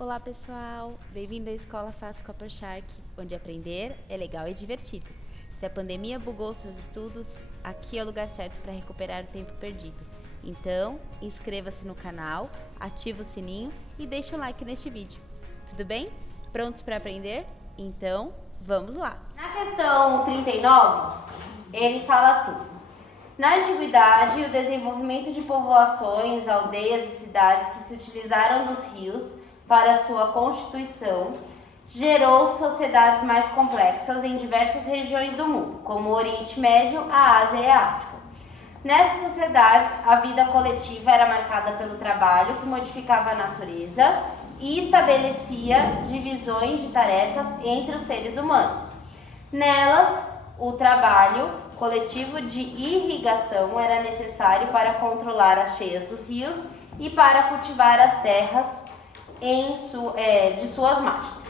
Olá pessoal, bem-vindo à Escola Fácil Copper Shark, onde aprender é legal e divertido. Se a pandemia bugou seus estudos, aqui é o lugar certo para recuperar o tempo perdido. Então, inscreva-se no canal, ative o sininho e deixe um like neste vídeo. Tudo bem? Prontos para aprender? Então, vamos lá! Na questão 39, ele fala assim: na antiguidade, o desenvolvimento de povoações, aldeias e cidades que se utilizaram dos rios para sua constituição gerou sociedades mais complexas em diversas regiões do mundo, como o Oriente Médio, a Ásia e a África. Nessas sociedades, a vida coletiva era marcada pelo trabalho que modificava a natureza e estabelecia divisões de tarefas entre os seres humanos. Nelas, o trabalho coletivo de irrigação era necessário para controlar as cheias dos rios e para cultivar as terras de suas margens.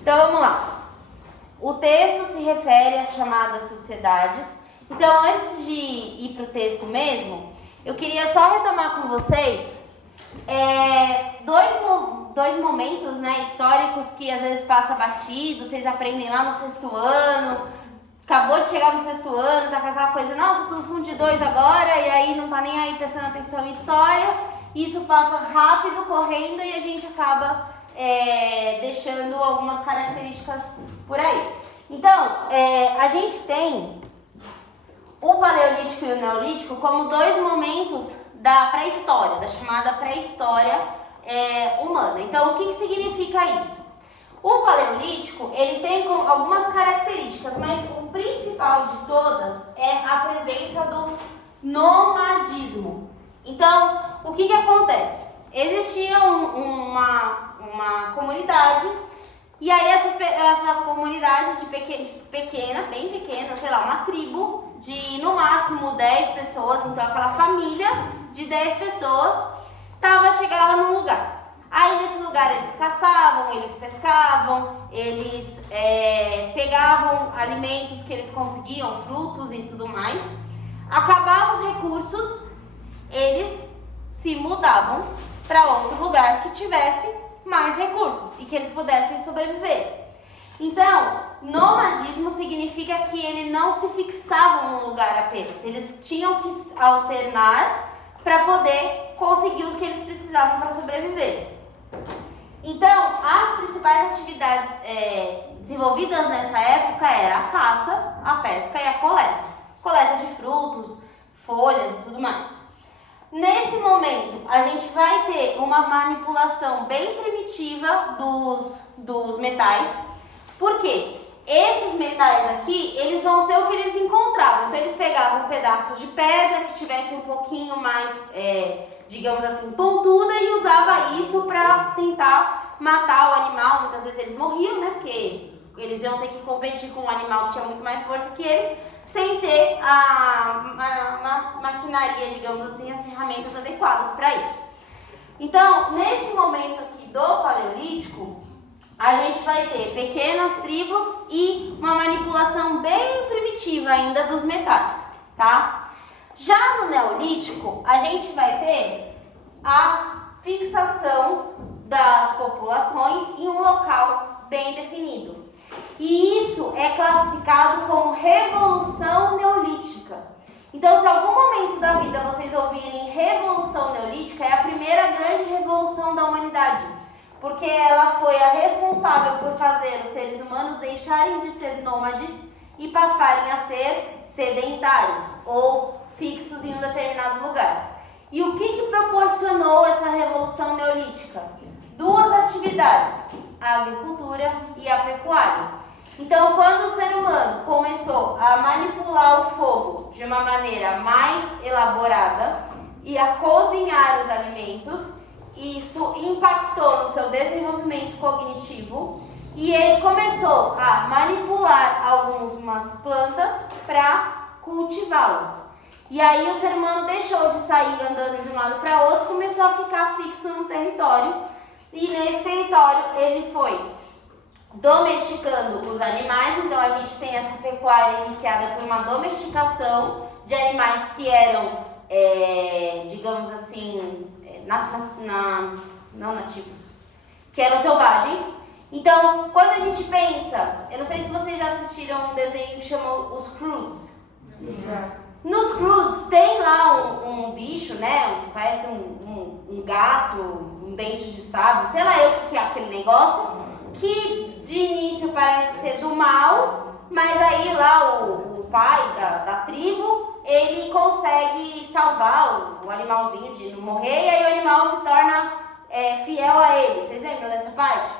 Então vamos lá. O texto se refere às chamadas sociedades. Então, antes de ir para o texto mesmo, eu queria só retomar com vocês dois momentos, né, históricos que às vezes passa batido, vocês aprendem lá no sexto ano, acabou de chegar no sexto ano, tá com aquela coisa, nossa, tudo fundo de dois agora, e aí não tá nem aí prestando atenção em história. Isso passa rápido, correndo, e a gente acaba deixando algumas características por aí. Então, a gente tem o Paleolítico e o Neolítico como dois momentos da pré-história, da chamada pré-história humana. Então, o que significa isso? O Paleolítico, ele tem algumas características, mas o principal de todas é a presença do nomadismo. Então, o que acontece? Existia uma comunidade, e aí essa comunidade bem pequena, sei lá, uma tribo de no máximo 10 pessoas, então aquela família de 10 pessoas chegava num lugar. Aí nesse lugar eles caçavam, eles pescavam, eles pegavam alimentos que eles conseguiam, frutos e tudo mais. Acabavam os recursos, eles se mudavam para outro lugar que tivesse mais recursos e que eles pudessem sobreviver. Então, nomadismo significa que ele não se fixava num lugar apenas. Eles tinham que alternar para poder conseguir o que eles precisavam para sobreviver. Então, as principais atividades desenvolvidas nessa época eram a caça, a pesca e a coleta. Coleta de frutos, folhas e tudo mais. Nesse momento, a gente vai ter uma manipulação bem primitiva dos metais. Por quê? Esses metais aqui, eles vão ser o que eles encontravam. Então, eles pegavam pedaços de pedra que tivessem um pouquinho mais, digamos assim, pontuda, e usava isso para tentar matar o animal. Muitas vezes eles morriam, né? Porque eles iam ter que competir com um animal que tinha muito mais força que eles, sem ter a maquinaria, digamos assim, as ferramentas adequadas para isso. Então, nesse momento aqui do Paleolítico, a gente vai ter pequenas tribos e uma manipulação bem primitiva ainda dos metais, tá? Já no Neolítico, a gente vai ter a fixação das populações em um local bem definido. E isso é classificado como Revolução Neolítica. Então, se em algum momento da vida vocês ouvirem Revolução Neolítica, é a primeira grande revolução da humanidade, porque ela foi a responsável por fazer os seres humanos deixarem de ser nômades e passarem a ser sedentários ou fixos em um determinado lugar. E o que proporcionou essa Revolução Neolítica? Duas atividades: a agricultura e a pecuária. Então, quando o ser humano começou a manipular o fogo de uma maneira mais elaborada e a cozinhar os alimentos, isso impactou no seu desenvolvimento cognitivo, e ele começou a manipular algumas plantas para cultivá-las. E aí o ser humano deixou de sair andando de um lado para outro, começou a ficar fixo num território, e nesse território ele foi domesticando os animais. Então a gente tem essa pecuária iniciada por uma domesticação de animais que eram, digamos assim, não nativos, que eram selvagens. Então, quando a gente pensa, eu não sei se vocês já assistiram um desenho que chama Os Croods. Nos Croods tem lá um bicho, né? Parece um gato, um dente de sabre, sei lá eu o que é aquele negócio, que de início parece ser do mal, mas aí lá o pai da tribo, ele consegue salvar o animalzinho de não morrer, e aí o animal se torna fiel a ele. Vocês lembram dessa parte?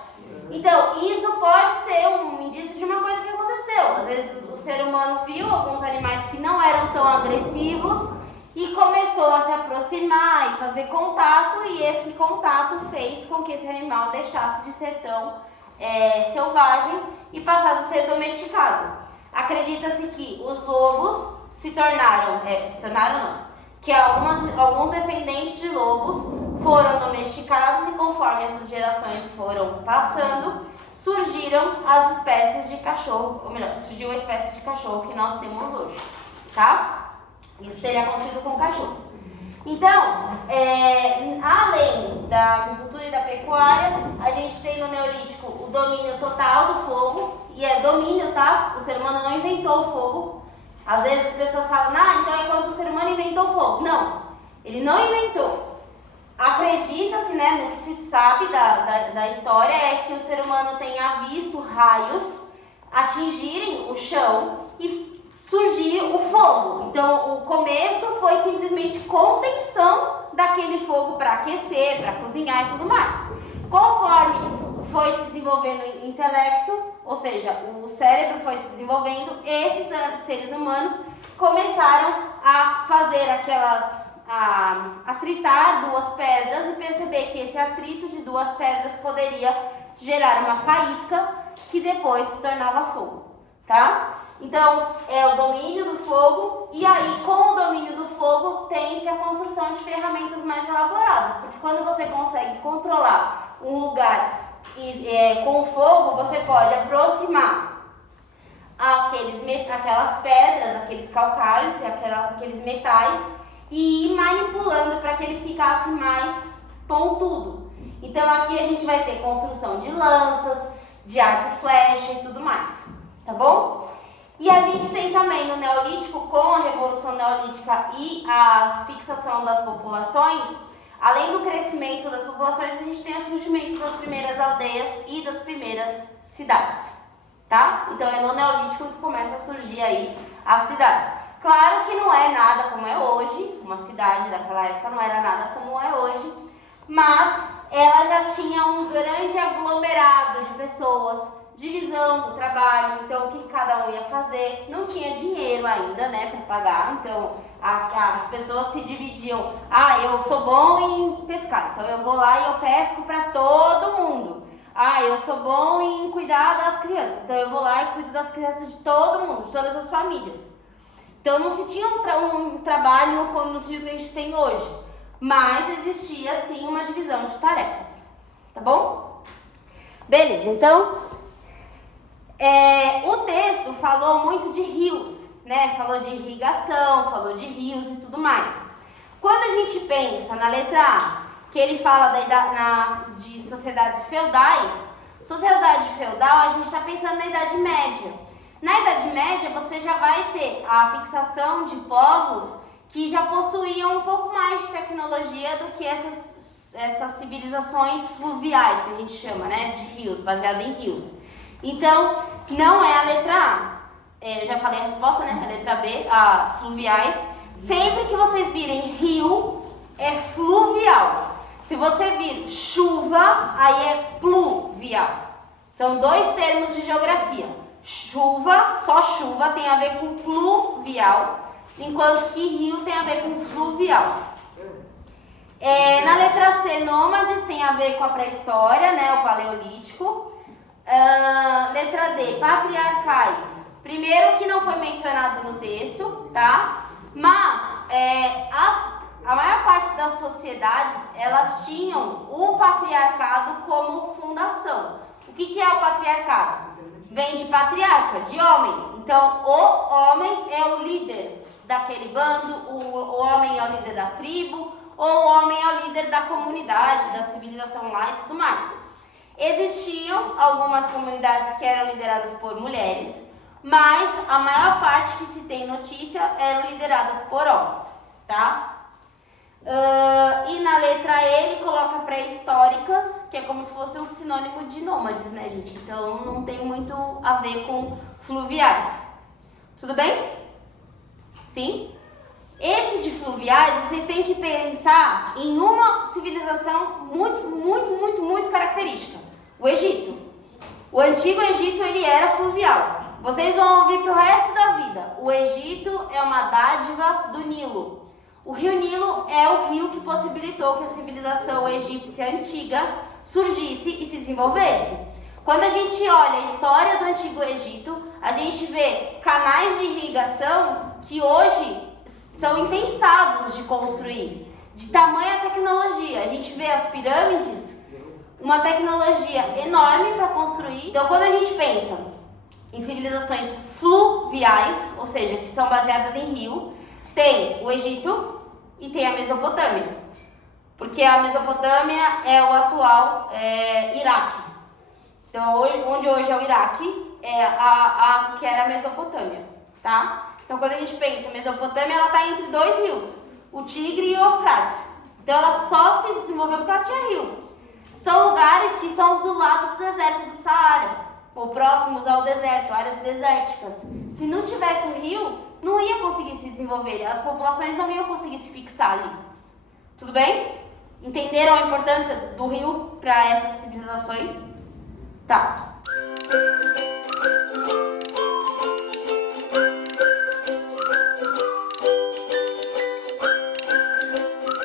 Então, isso pode ser um indício de uma coisa que aconteceu. Às vezes o ser humano viu alguns animais que não eram tão agressivos e começou a se aproximar e fazer contato, e esse contato fez com que esse animal deixasse de ser tão selvagem e passasse a ser domesticado. Acredita-se que os lobos que alguns descendentes de lobos foram domesticados, e conforme essas gerações foram passando, surgiram as espécies de cachorro, ou melhor, surgiu a espécie de cachorro que nós temos hoje, tá? Isso teria acontecido com o cachorro. Então, além da agricultura e da pecuária, a gente tem no Neolítico o domínio total do fogo, e é domínio, tá? O ser humano não inventou o fogo. Às vezes as pessoas falam, então é quando o ser humano inventou o fogo. Não, ele não inventou. Acredita-se, né, no que se sabe da história, é que o ser humano tenha visto raios atingirem o chão e surgir o fogo. Então, o começo foi simplesmente contenção daquele fogo para aquecer, para cozinhar e tudo mais. Conforme foi se desenvolvendo o intelecto, ou seja, o cérebro foi se desenvolvendo, esses seres humanos começaram a fazer a tritar duas pedras e perceber que esse atrito de duas pedras poderia gerar uma faísca que depois se tornava fogo, tá? Então, é o domínio do fogo, e aí com o domínio do fogo tem-se a construção de ferramentas mais elaboradas, porque quando você consegue controlar um lugar com o fogo, você pode aproximar aquelas pedras, aqueles calcários, aqueles metais, e ir manipulando para que ele ficasse mais pontudo. Então aqui a gente vai ter construção de lanças, de arco e flecha e tudo mais, tá bom? E a gente tem também no Neolítico, com a Revolução Neolítica e a fixação das populações, além do crescimento das populações, a gente tem o surgimento das primeiras aldeias e das primeiras cidades, tá? Então é no Neolítico que começa a surgir aí as cidades. Claro que não é nada como é hoje, uma cidade daquela época não era nada como é hoje, mas ela já tinha um grande aglomerado de pessoas, divisão do trabalho, então o que cada um ia fazer, não tinha dinheiro ainda, né, para pagar, então as pessoas se dividiam, eu sou bom em pescar, então eu vou lá e eu pesco para todo mundo. Eu sou bom em cuidar das crianças, então eu vou lá e cuido das crianças de todo mundo, de todas as famílias. Então não se tinha um trabalho como no sentido que a gente tem hoje, mas existia sim uma divisão de tarefas, tá bom? Beleza, então o texto falou muito de rios, né? Falou de irrigação, falou de rios e tudo mais. Quando a gente pensa na letra A, que ele fala de sociedades feudais, sociedade feudal a gente está pensando na Idade Média. Na Idade Média, você já vai ter a fixação de povos que já possuíam um pouco mais de tecnologia do que essas civilizações fluviais, que a gente chama, né, de rios, baseada em rios. Então, não é a letra A. Eu já falei a resposta, né, a letra B, fluviais. Sempre que vocês virem rio, é fluvial. Se você vir chuva, aí é pluvial. São dois termos de geografia. Chuva, só chuva tem a ver com pluvial, enquanto que rio tem a ver com fluvial. Na letra C, nômades tem a ver com a pré-história, né, o paleolítico. Letra D, patriarcais. Primeiro que não foi mencionado no texto, tá? Mas a maior parte das sociedades, elas tinham o patriarcado como fundação. O que é o patriarcado? Vem de patriarca, de homem. Então, o homem é o líder daquele bando, o homem é o líder da tribo, ou o homem é o líder da comunidade, da civilização lá e tudo mais. Existiam algumas comunidades que eram lideradas por mulheres, mas a maior parte que se tem notícia eram lideradas por homens, tá? E na letra E ele coloca pré-históricas, que é como se fosse um sinônimo de nômades, né, gente? Então não tem muito a ver com fluviais. Tudo bem? Sim? Esse de fluviais, vocês têm que pensar em uma civilização muito característica. O Egito. O Antigo Egito, ele era fluvial. Vocês vão ouvir pro resto da vida. O Egito é uma dádiva do Nilo. O rio Nilo é o rio que possibilitou que a civilização egípcia antiga surgisse e se desenvolvesse. Quando a gente olha a história do Antigo Egito, a gente vê canais de irrigação que hoje são impensados de construir, de tamanha tecnologia. A gente vê as pirâmides, uma tecnologia enorme para construir. Então, quando a gente pensa em civilizações fluviais, ou seja, que são baseadas em rio, tem o Egito e tem a Mesopotâmia, porque a Mesopotâmia é o atual Iraque. Então, onde hoje é o Iraque, é a que era a Mesopotâmia, tá? Então, quando a gente pensa, a Mesopotâmia, ela está entre dois rios, o Tigre e o Eufrates. Então, ela só se desenvolveu porque ela tinha rio. São lugares que estão do lado do deserto do Saara, ou próximos ao deserto, áreas desérticas. Se não tivesse um rio, não ia conseguir se desenvolver, as populações não iam conseguir se fixar ali. Tudo bem? Entenderam a importância do rio para essas civilizações? Tá.